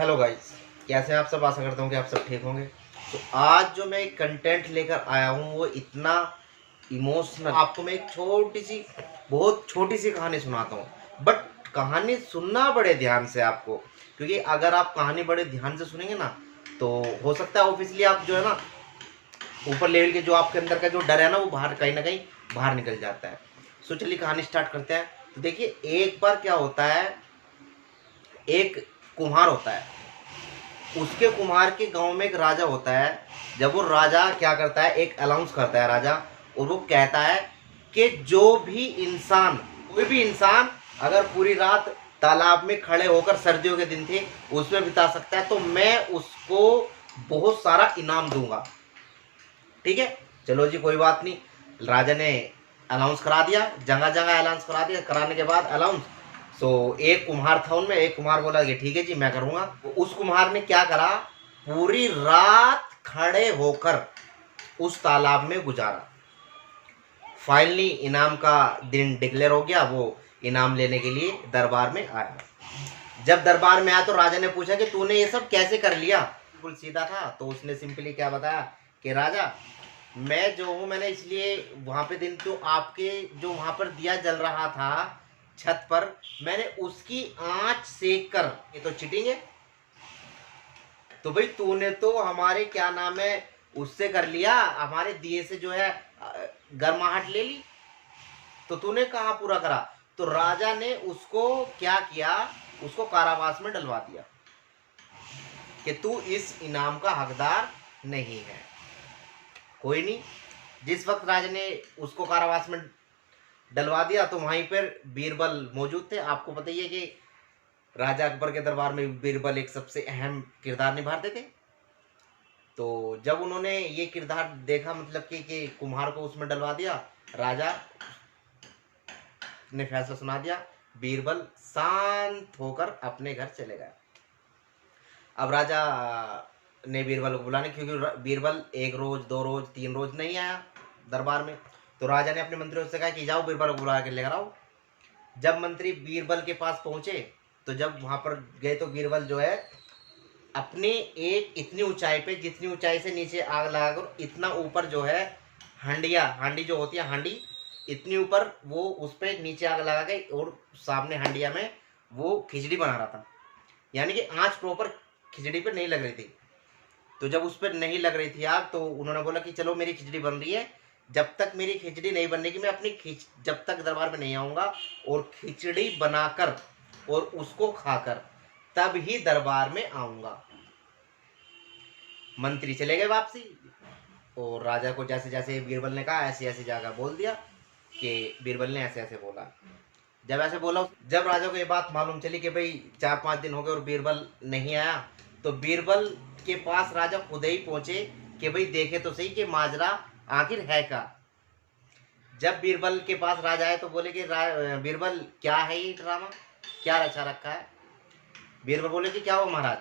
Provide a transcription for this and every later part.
Hello guys, कैसे हैं आप सब। आशा करता हूँ कि आप सब ठीक होंगे। तो आज जो मैं एक कंटेंट लेकर आया हूँ वो इतना इमोशनल। आपको मैं एक छोटी सी, बहुत छोटी सी कहानी सुनाता हूँ, बट कहानी सुनना बड़े ध्यान से आपको, क्योंकि अगर आप कहानी बड़े ध्यान से सुनेंगे ना तो हो सकता है ऑब्वियसली आप जो है ना ऊपर लेवल के जो आपके अंदर का जो डर है ना वो बाहर कहीं ना कहीं बाहर निकल जाता है। सो चलिए कहानी स्टार्ट करते हैं। तो देखिए, एक बार क्या होता है, एक कुम्हार होता है, उसके कुम्हार के गांव में एक राजा होता है। जब वो राजा क्या करता है, एक अनाउंस करता है राजा, और वो कहता है कि जो भी इंसान, कोई भी इंसान अगर पूरी रात तालाब में खड़े होकर, सर्दियों के दिन थे, उसमें बिता सकता है तो मैं उसको बहुत सारा इनाम दूंगा। ठीक है, चलो जी कोई बात नहीं। राजा ने अनाउंस करा दिया, जगह जगह अनाउंस करा दिया। कराने के बाद अनाउंस, सो एक कुम्हार था उनमें, एक कुम्हार बोला कि ठीक है जी मैं करूंगा। उस कुम्हार ने क्या करा, पूरी रात खड़े होकर उस तालाब में गुजारा। फाइनली इनाम का दिन डिक्लेयर हो गया। वो इनाम लेने के लिए दरबार में आया। जब दरबार में आया तो राजा ने पूछा कि तूने ये सब कैसे कर लिया। बिल्कुल सीधा था, तो उसने सिंपली क्या बताया कि राजा, मैं जो हूँ मैंने इसलिए वहां पे दिन, तो आपके जो वहां पर दिया जल रहा था छत पर, मैंने उसकी आंच सेक कर, ये तो चीटिंग है। तो भाई तूने तो हमारे क्या नाम है उससे कर लिया, हमारे दिए से जो है गर्माहट ले ली, तो तूने कहाँ पूरा करा। तो राजा ने उसको क्या किया, उसको कारावास में डलवा दिया कि तू इस इनाम का हकदार नहीं है। कोई नहीं, जिस वक्त राजा ने उसको कारावास में डलवा दिया तो वहीं पर बीरबल मौजूद थे। आपको पता ही है कि राजा अकबर के दरबार में बीरबल एक सबसे अहम किरदार निभाते थे। तो जब उन्होंने ये किरदार देखा, मतलब कि कुम्हार को उसमें डलवा दिया, राजा ने फैसला सुना दिया। बीरबल शांत होकर अपने घर चले गए। अब राजा ने बीरबल को बुलाने, क्योंकि बीरबल एक रोज, दो रोज, तीन रोज नहीं आया दरबार में। तो राजा ने अपने मंत्रियों से कहा कि जाओ बीरबल को बुला के लेकर आओ। जब मंत्री बीरबल के पास पहुंचे, तो जब वहां पर गए तो बीरबल जो है अपने एक इतनी ऊंचाई पे, जितनी ऊंचाई से नीचे आग लगाकर इतना ऊपर जो है हांडिया, हांडी जो होती है हांडी, इतनी ऊपर वो उस पर नीचे आग लगा के, और सामने हांडिया में वो खिचड़ी बना रहा था। यानी कि आंच प्रॉपर खिचड़ी पे नहीं लग रही थी। तो जब उस पर नहीं लग रही थी आग, तो उन्होंने बोला कि चलो मेरी खिचड़ी बन रही है, जब तक मेरी खिचड़ी नहीं बनने की मैं अपनी जब तक दरबार में नहीं आऊंगा और खिचड़ी बनाकर और उसको खाकर तब ही दरबार में आऊंगा। मंत्री चले गए वापसी, और राजा को जैसे जैसे बीरबल ने कहा ऐसी ऐसी जगह बोल दिया कि बीरबल ने ऐसे ऐसे बोला। जब ऐसे बोला, जब राजा को ये बात मालूम चली कि भाई 4-5 दिन हो गए और बीरबल नहीं आया, तो बीरबल के पास राजा खुद ही पहुंचे कि भाई देखे तो सही कि माजरा आखिर है का। जब बीरबल के पास राजा आए तो बोले कि बीरबल क्या है ये ड्रामा, क्या रचा रखा है। बीरबल बोले कि क्या हो महाराज,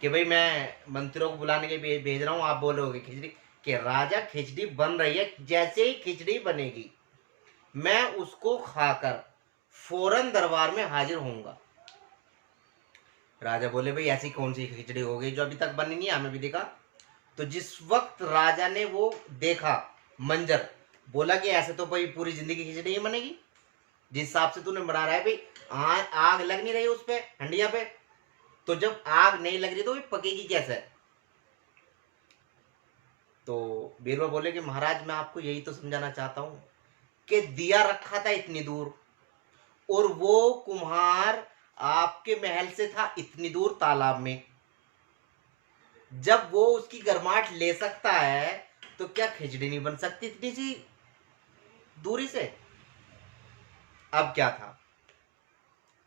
कि भाई मैं मंत्रियों को बुलाने के लिए भेज रहा हूँ, आप बोल रहे हो कि खिचड़ी, कि राजा खिचड़ी बन रही है, जैसे ही खिचड़ी बनेगी मैं उसको खाकर फौरन दरबार में हाजिर होऊंगा। राजा बोले भाई ऐसी कौन सी खिचड़ी हो गई जो अभी तक बनी नहीं है, हमें भी दिखा। तो जिस वक्त राजा ने वो देखा मंजर, बोला कि ऐसे तो भाई पूरी जिंदगी खिचड़ी ही बनेगी, जिस हिसाब से तूने बना रहा है भाई, आग लग नहीं रही उस पे हंडिया पे, तो जब आग नहीं लग रही तो पकेगी कैसे। तो बीरबल बोले कि महाराज मैं आपको यही तो समझाना चाहता हूं कि दिया रखा था इतनी दूर, और वो कुम्हार आपके महल से था इतनी दूर तालाब में। जब वो उसकी गर्माहट ले सकता है तो क्या खिचड़ी नहीं बन सकती इतनी सी दूरी से। अब क्या था,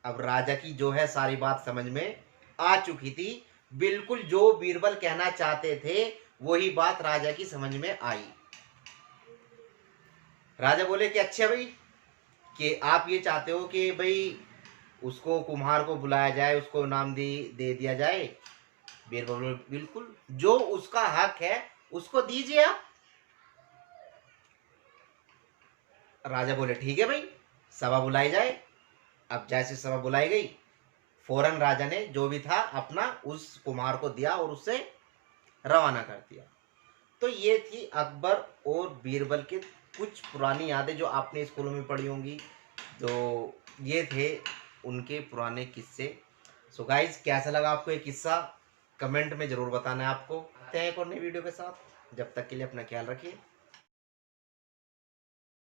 अब राजा की जो है सारी बात समझ में आ चुकी थी। बिल्कुल जो बीरबल कहना चाहते थे वही बात राजा की समझ में आई। राजा बोले कि अच्छा भाई, कि आप ये चाहते हो कि भाई उसको कुम्हार को बुलाया जाए, उसको इनाम दे दिया जाए। बीरबल बोले बिल्कुल, जो उसका हक है उसको दीजिए आप। राजा बोले ठीक है भाई, सभा बुलाई जाए। अब जैसे सभा बुलाई गई, फौरन राजा ने जो भी था अपना उस कुम्हार को दिया और उससे रवाना कर दिया। तो ये थी अकबर और बीरबल के कुछ पुरानी यादें जो आपने स्कूलों में पढ़ी होंगी। तो ये थे उनके पुराने किस्से। सो गाइज, कैसा लगा आपको ये किस्सा कमेंट में ज़रूर बताना है आपको। आते हैं एक और नई वीडियो के साथ, जब तक के लिए अपना ख्याल रखिए।